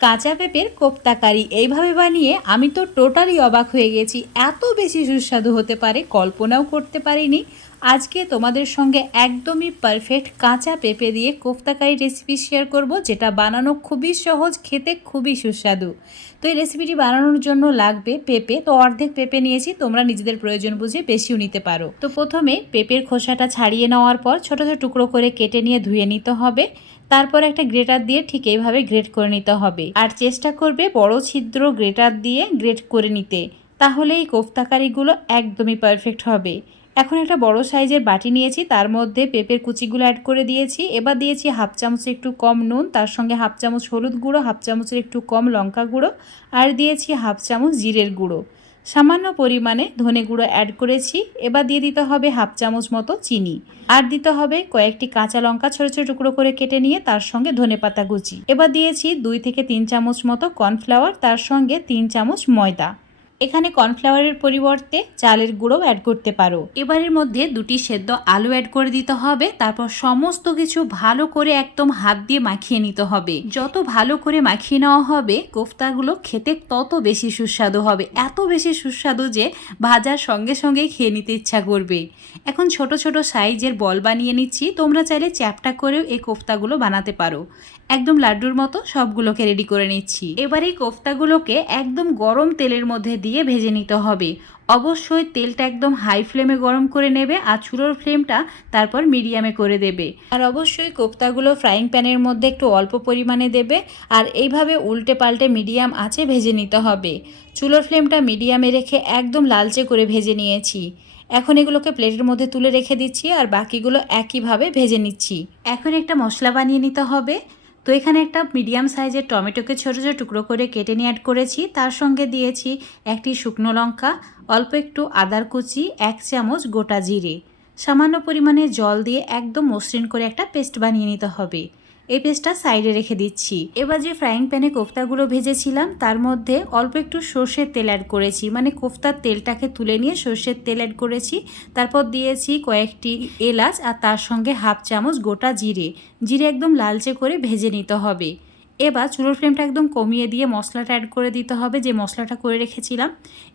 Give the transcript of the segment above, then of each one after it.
কাঁচা পেঁপের কোপ্তাকারি এইভাবে বানিয়ে আমি তো টোটালি অবাক হয়ে গেছি। এত বেশি সুস্বাদু হতে পারে, কল্পনাও করতে পারিনি। আজকে তোমাদের সঙ্গে একদমই পারফেক্ট কাঁচা পেঁপে দিয়ে কোফতাকারি রেসিপি শেয়ার করব, যেটা বানানো খুবই সহজ, খেতে খুবই সুস্বাদু। তো এই রেসিপিটি বানানোর জন্য লাগবে পেঁপে। তো অর্ধেক পেঁপে নিয়েছি, তোমরা নিজেদের প্রয়োজন বুঝে বেশিও নিতে পারো। তো প্রথমে পেঁপের খোসাটা ছাড়িয়ে নেওয়ার পর ছোটো ছোটো টুকরো করে কেটে নিয়ে ধুয়ে নিতে হবে। তারপর একটা গ্রেটার দিয়ে ঠিক এইভাবে গ্রেট করে নিতে হবে। আর চেষ্টা করবে বড় ছিদ্র গ্রেটার দিয়ে গ্রেট করে নিতে। তাহলে এই কোফতাকারিগুলো একদমই পারফেক্ট হবে। এখন একটা বড় সাইজের বাটি নিয়েছি, তার মধ্যে পেঁপের কুচিগুলো অ্যাড করে দিয়েছি। এবার দিয়েছি হাফ চামচের একটু কম নুন, তার সঙ্গে হাফ চামচ হলুদ গুঁড়ো, হাফ চামচের একটু কম লঙ্কা গুঁড়ো, আর দিয়েছি হাফ চামচ জিরের গুঁড়ো। সামান্য পরিমাণে ধনে গুঁড়ো অ্যাড করেছি, এবার দিয়ে দিতে হবে হাফ চামচ মতো চিনি। আর দিতে হবে কয়েকটি কাঁচা লঙ্কা ছোটো ছোটো টুকরো করে কেটে নিয়ে তার সঙ্গে ধনে পাতা কুচি। এবার দিয়েছি দুই থেকে তিন চামচ মতো কর্নফ্লাওয়ার তার সঙ্গে তিন চামচ ময়দা। এখানে কর্নফ্লাওয়ারের পরিবর্তে চালের গুঁড়ো অ্যাড করতে পারো। এবারের মধ্যে দুটি সেদ্ধ আলু অ্যাড করে দিতে হবে, তারপর সমস্ত কিছু ভালো করে একদম হাত দিয়ে মাখিয়ে নিতে হবে। যত ভালো করে মাখিয়ে নেওয়া হবে, কোফতাগুলো খেতে তত বেশি সুস্বাদু হবে। এত বেশি সুস্বাদু যে ভাজার সঙ্গে সঙ্গে খেয়ে নিতে ইচ্ছা করবে। এখন ছোট ছোট সাইজের বল বানিয়ে নিচ্ছি, তোমরা চাইলে চ্যাপটা করেও এই কোফতাগুলো বানাতে পারো। একদম লাড্ডুর মতো সবগুলোকে রেডি করে নিচ্ছি। এবার এই কোফতাগুলোকে একদম গরম তেলের মধ্যে দিয়ে ভেজে নিতে হবে। অবশ্যই তেলটা একদম হাই ফ্লেমে গরম করে নেবে আর চুলোর ফ্লেমটা তারপর মিডিয়ামে করে দেবে। আর অবশ্যই কোফতাগুলো ফ্রাইং প্যানের মধ্যে একটু অল্প পরিমাণে দেবে আর এইভাবে উল্টে পাল্টে মিডিয়াম আঁচে ভেজে নিতে হবে। চুলোর ফ্লেমটা মিডিয়ামে রেখে একদম লালচে করে ভেজে নিয়েছি। এখন এগুলোকে প্লেটের মধ্যে তুলে রেখে দিচ্ছি আর বাকিগুলো একইভাবে ভেজে নিচ্ছি। এখন একটা মশলা বানিয়ে নিতে হবে। তো এখানে একটা মিডিয়াম সাইজের টমেটোকে ছোটো ছোটো টুকরো করে কেটে নিয়ে অ্যাড করেছি। তার সঙ্গে দিয়েছি একটি শুকনো লঙ্কা, অল্প একটু আদার কুচি, এক চামচ গোটা জিরে। সামান্য পরিমাণে জল দিয়ে একদম মসৃণ করে একটা পেস্ট বানিয়ে নিতে হবে। এই পেস্টটা সাইডে রেখে দিচ্ছি। এবার যে ফ্রাইং প্যানে কোফতাগুলো ভেজেছিলাম, তার মধ্যে অল্প একটু সর্ষের তেল অ্যাড করেছি। মানে কোফতার তেলটাকে তুলে নিয়ে সর্ষের তেল অ্যাড করেছি। তারপর দিয়েছি কয়েকটি এলাচ আর তার সঙ্গে হাফ চামচ গোটা জিরে। জিরে একদম লালচে করে ভেজে নিতে হবে। এবার চুলোর ফ্লেমটা একদম কমিয়ে দিয়ে মশলাটা অ্যাড করে দিতে হবে, যে মশলাটা করে রেখেছিলাম।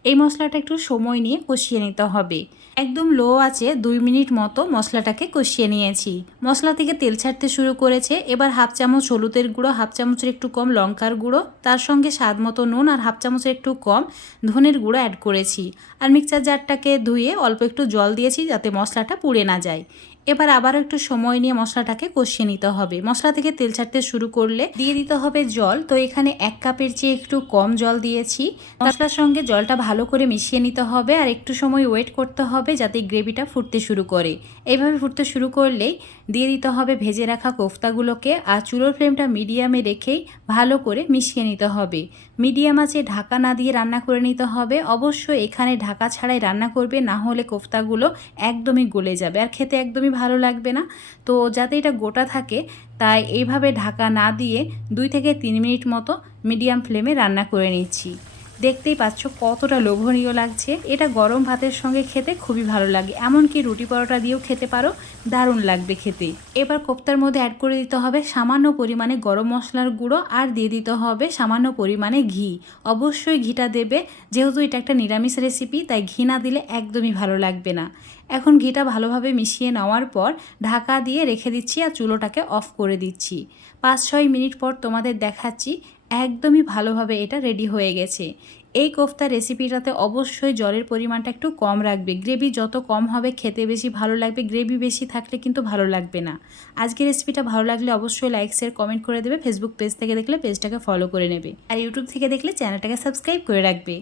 এই মশলাটা একটু সময় নিয়ে কষিয়ে নিতে হবে। একদম লো আছে দুই মিনিট মতো মশলাটাকে কষিয়ে নিয়েছি। মশলা থেকে তেল ছাড়তে শুরু করেছে, এবার হাফ চামচ হলুদের গুঁড়ো, হাফ চামচের একটু কম লঙ্কার গুঁড়ো, তার সঙ্গে স্বাদ মতো নুন আর হাফ চামচের একটু কম ধনের গুঁড়ো অ্যাড করেছি। আর মিক্সচার জারটাকে ধুয়ে অল্প একটু জল দিয়েছি যাতে মশলাটা পুড়ে না যায়। এবার আবারও একটু সময় নিয়ে মশলাটাকে কষিয়ে নিতে হবে। মশলা থেকে তেল ছাড়তে শুরু করলে দিয়ে দিতে হবে জল। তো এখানে এক কাপের চেয়ে একটু কম জল দিয়েছি। মশলার সঙ্গে জলটা ভালো করে মিশিয়ে নিতে হবে আর একটু সময় ওয়েট করতে হবে যাতে গ্রেভিটা ফুটতে শুরু করে। এইভাবে ফুটতে শুরু করলেই দিয়ে দিতে হবে ভেজে রাখা কোফতাগুলোকে আর চুলোর ফ্লেমটা মিডিয়ামে রেখেই ভালো করে মিশিয়ে নিতে হবে। মিডিয়াম আছে ঢাকা না দিয়ে রান্না করে নিতে হবে। অবশ্যই এখানে ঢাকা ছাড়াই রান্না করবে, না হলে কোফতাগুলো একদমই গলে যাবে। আর খেতে একদমই ভালো লাগবে না। তো যাতে এটা গোটা থাকে, তাই এইভাবে ঢাকা না দিয়ে দুই থেকে তিন মিনিট মতো মিডিয়াম ফ্লেমে রান্না করে নিচ্ছি। দেখতেই পাচ্ছ কতটা লোভনীয় লাগছে। এটা গরম ভাতের সঙ্গে খেতে খুবই ভালো লাগে। এমনকি রুটি পরোটা দিয়েও খেতে পারো, দারুণ লাগবে খেতে। এবার কোপ্তার মধ্যে অ্যাড করে দিতে হবে সামান্য পরিমাণে গরম মশলার গুঁড়ো আর দিয়ে দিতে হবে সামান্য পরিমাণে ঘি। অবশ্যই ঘিটা দেবে, যেহেতু এটা একটা নিরামিষ রেসিপি তাই ঘি না দিলে একদমই ভালো লাগবে না। এখন ঘিটা ভালোভাবে মিশিয়ে নেওয়ার পর ঢাকা দিয়ে রেখে দিচ্ছি আর চুলোটাকে অফ করে দিচ্ছি। পাঁচ ছয় মিনিট পর তোমাদের দেখাচ্ছি একদমই ভালোভাবে এটা রেডি হয়ে গেছে। এই কোফতা রেসিপিটাতে অবশ্যই জলের পরিমাণটা একটু কম রাখবে। গ্রেভি যত কম হবে, খেতে বেশি ভালো লাগবে। গ্রেভি বেশি থাকলে কিন্তু ভালো লাগবে না। আজকের রেসিপিটা ভালো লাগলে অবশ্যই লাইক শেয়ার কমেন্ট করে দেবে। ফেসবুক পেজ থেকে দেখলে পেজটাকে ফলো করে নেবে। আর ইউটিউব থেকে দেখলে চ্যানেলটাকে সাবস্ক্রাইব করে রাখবে।